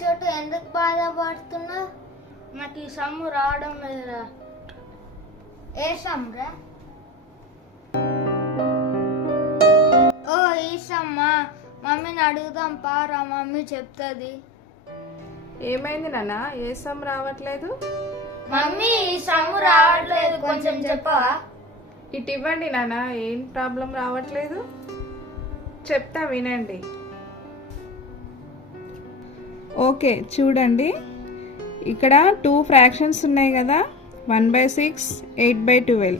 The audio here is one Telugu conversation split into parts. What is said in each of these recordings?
చోటు ఎందుకు బాధపడుతున్నావు? నాకు ఈ సమ్ము రావడం లేదురా. ఏ సమ్రా? ఓ ఈ సమ్మా, మమ్మీని అడుగుదాం పారా, మమ్మీ చెప్తుంది. ఏమైంది నాన్న? ఏ సమ్ రావట్లేదు? మమ్మీ ఈ సమ్ము రావట్లేదు, కొంచెం చెప్పవా? ఇటు ఇవ్వండి నాన్న. ఏం ప్రాబ్లం రావట్లేదు చెప్తా వినండి. ఓకే చూడండి, ఇక్కడ 2 ఫ్రాక్షన్స్ ఉన్నాయి కదా, 1/6, 8/12.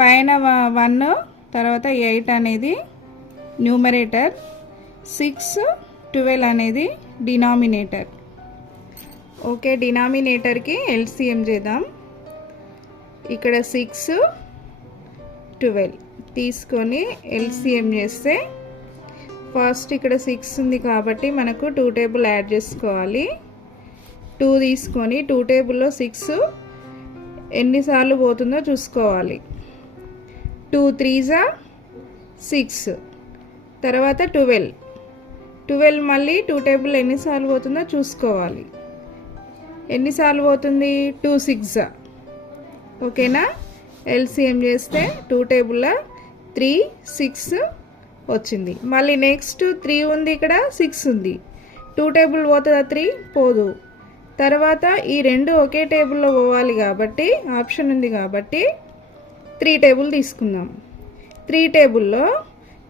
పైన 1 తర్వాత 8 అనేది న్యూమరేటర్, 6, 12 అనేది డినామినేటర్. ఓకే, డినామినేటర్కి ఎల్సిఎం చేద్దాం. ఇక్కడ 6, 12 తీసుకొని ఎల్సిఎం చేస్తే ఫస్ట్ ఇక్కడ 6 ఉంది కాబట్టి మనకు 2 టేబుల్ యాడ్ చేసుకోవాలి. 2 తీసుకొని 2 టేబుల్లో 6 ఎన్నిసార్లు పోతుందో చూసుకోవాలి. 2 3s 6, తర్వాత 12 మళ్ళీ 2 టేబుల్ ఎన్నిసార్లు పోతుందో చూసుకోవాలి. ఎన్నిసార్లు పోతుంది? 2 6. ఓకేనా? ఎల్సిఎం చేస్తే 2 టేబుల్లో 3 6 వచ్చింది. మళ్ళీ నెక్స్ట్ 3 ఉంది, ఇక్కడ 6 ఉంది. 2 టేబుల్ పోతుందా? 3 పోదు. తర్వాత ఈ 2 ఒకే టేబుల్లో పోవాలి కాబట్టి ఆప్షన్ ఉంది కాబట్టి 3 టేబుల్ తీసుకుందాం. 3 టేబుల్లో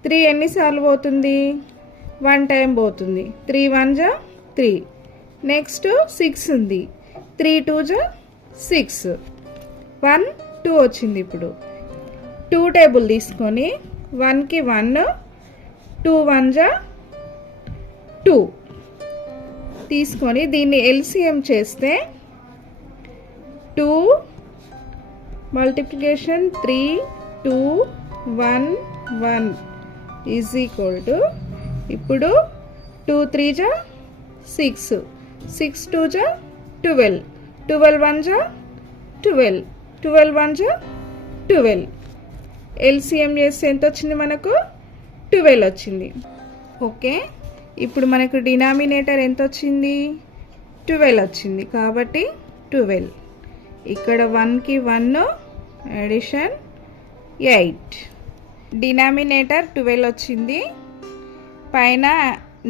3 ఎన్నిసార్లు పోతుంది? 1 టైం పోతుంది. 3 1 3. నెక్స్ట్ 6 ఉంది, 3 2 6, 1 2 వచ్చింది. ఇప్పుడు 2 టేబుల్ తీసుకొని 1కి 1, 2 1 2 తీసుకొని దీన్ని ఎల్సిఎం చేస్తే 2 మల్టిప్లికేషన్ 3 2 1 1 ఈజ్ ఈక్వల్ టు, ఇప్పుడు 2 3 6, 6 2 12, 12 1 12, 12 1 12. ఎల్సిఎం చేస్తే ఎంత వచ్చింది మనకు? 12 వచ్చింది. ఓకే, ఇప్పుడు మనకు డినామినేటర్ ఎంత వచ్చింది? 12 వచ్చింది కాబట్టి 12. ఇక్కడ 1కి 1 అడిషన్ 8. డినామినేటర్ 12 వచ్చింది, పైన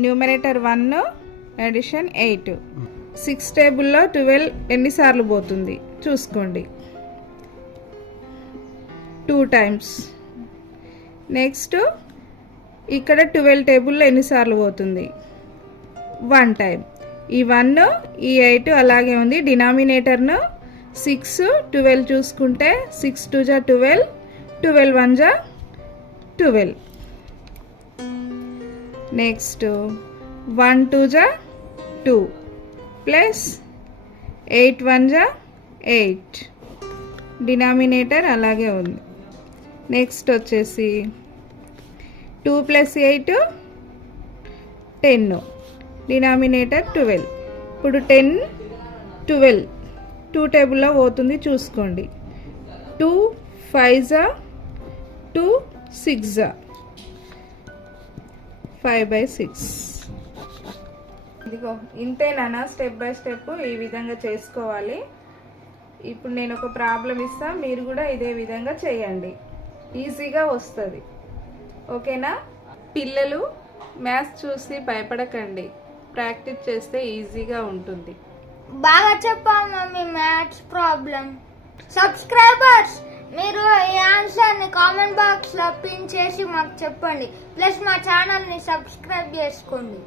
న్యూమరేటర్ 1 అడిషన్ 8. 6 టేబుల్లో 12 ఎన్నిసార్లు పోతుంది చూసుకోండి. 2 టైమ్స్. నెక్స్ట్ ఇక్కడ 12 టేబుల్లో ఎన్నిసార్లు పోతుంది? 1 టైం. ఈ 1 ఈ 8 అలాగే ఉంది. డినామినేటర్ను 6 12 చూసుకుంటే 6 2 12, 12 1 12. Next 1 2 2 plus 8 1 8. డినామినేటర్ అలాగే ఉంది. నెక్స్ట్ వచ్చేసి 2 + 8 10, డినామినేటర్ 12. ఇప్పుడు 10 12 2 టేబుల్లో పోతుంది చూసుకోండి. 2 5 2 6 5/6. ఇదిగో ఇంతేనా? స్టెప్ బై స్టెప్ ఈ విధంగా చేసుకోవాలి. ఇప్పుడు నేను ఒక ప్రాబ్లం ఇస్తా, మీరు కూడా ఇదే విధంగా చేయండి, ఈజీగా వస్తుంది. ఓకేనా? పిల్లలు మ్యాథ్స్ చూసి భయపడకండి, ప్రాక్టీస్ చేస్తే ఈజీగా ఉంటుంది. బాగా చెప్పాము మమ్మీ మ్యాథ్స్ ప్రాబ్లం. సబ్స్క్రైబర్స్, మీరు ఈ ఆన్సర్ని కామెంట్ బాక్స్లో పిన్ చేసి మాకు చెప్పండి. ప్లస్ మా ఛానల్ని సబ్స్క్రైబ్ చేసుకోండి.